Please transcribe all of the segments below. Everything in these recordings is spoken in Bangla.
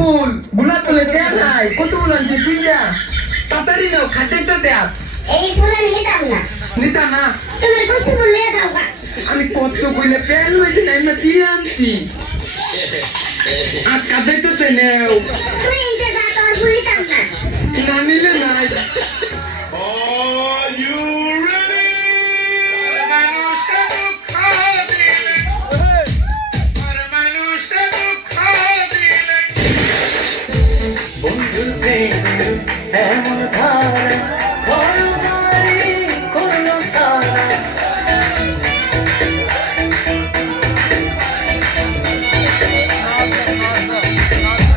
ফুল গোলাপ ফুলের দেয়া নাই কত ফুল আনছি তিনটা তাড়াতাড়ি নাও খাতে তো দেয়া এই ফুল আমি নিতাম না নিতা না তুমি কত ফুল নিয়ে দাও গা আমি কত কইলে পেল হইতে নাই না দিয়ে আনছি আর কাঁদে তো নেও তুই ইনতে যা তোর ফুল নিতাম না না নিলে নাই Are you ready? বন্ধুর প্রেমে এমন ধারা করুণারি করলো সারা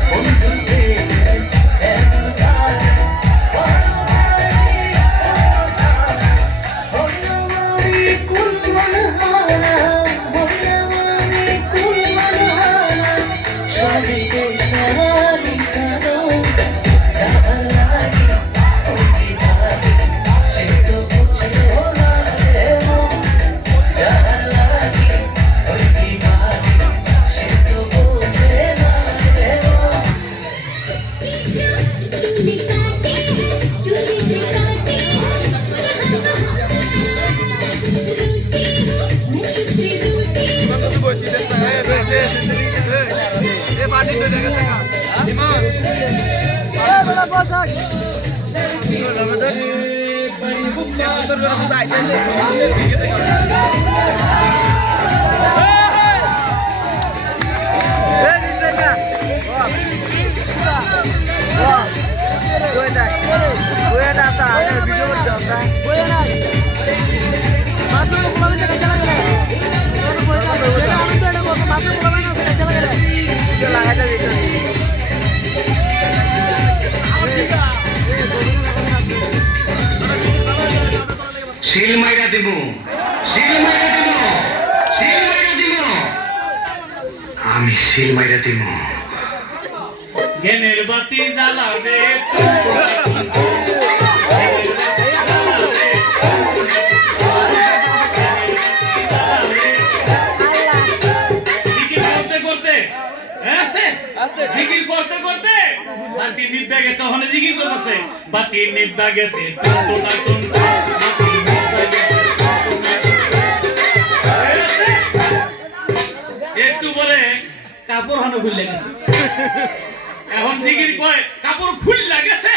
বন্ধুর প্রেমে এমন ধারা করুণারি করলো সারা হইলাম আমি কুলমান হারা হইলাম আমি কুলমান হারা সবই যে সারি কারণ যাবার লাগে ওই ভাবে সে তো বুঝলো না রে মন যাবার লাগে ওই ভাবে সে তো বোঝে না রে মন শিল মাইরা দিব শিল মাইরা দিব শিল মাইরা দিব আমি শিল মাইরা দিব জ্ঞানের বাতি জ্বালাবে জিকির করতে করতে বাতি নিভা গেছে ওখানে জিকির করতেছে বাতি নিভা গেছে একটু পরে কাপড় হানো খুললে গেছে এখন জিকির কয় কাপড় খুললা গেছে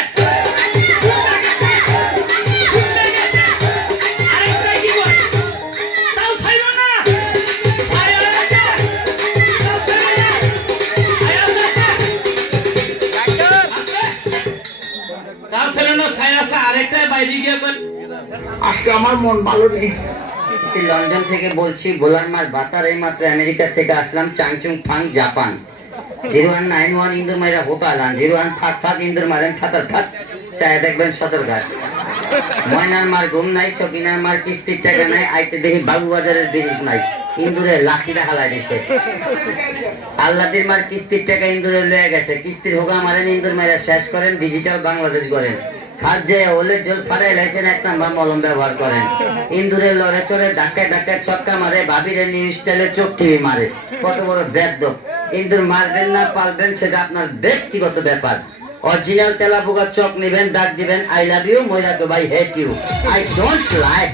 আজকে আমার মন ভালো নেই লন্ডন থেকে বলছি ভোলার মাল বাতার এই মাত্র আমেরিকা থেকে আসলাম চাংচুং ফাং জাপান 0191 ইন্দুর মাইরা হোপালান 01 ফাক ফাক ইন্দুর মারেন ফাতার ফাত চায় দেখবেন সদরঘাট ময়নার মার ঘুম নাই সকিনার মার কিস্তির টাকা নাই আইতে দেখি বাবু বাজারের ব্রিজ নাই ইন্দুরে লাঠিটা হালাই দিছে আল্লাদির মার কিস্তির টাকা ইন্দুরে লয়ে গেছে কিস্তির হোগা মারেন ইন্দুর মাইরা শেষ করেন ডিজিটাল বাংলাদেশ করেন খাদ যে ওলের জল ফাড়াই লাইছেন এক নাম্বার মলম ব্যবহার করেন ইন্দুরের লড়ে চড়ে ধাক্কায় ধাক্কায় ছক্কা মারে ভাবিরে নিউ স্টাইলে চোখ টিভি মারে কত বড় বেদ্য ইন্দুর মারবেন না পালবেন সেটা আপনার ব্যক্তিগত ব্যাপার অরিজিনাল তেলাপোকা চক নেবেন দাগ দিবেন আই লাভ ইউ মইরা তো ভাই hate you I don't like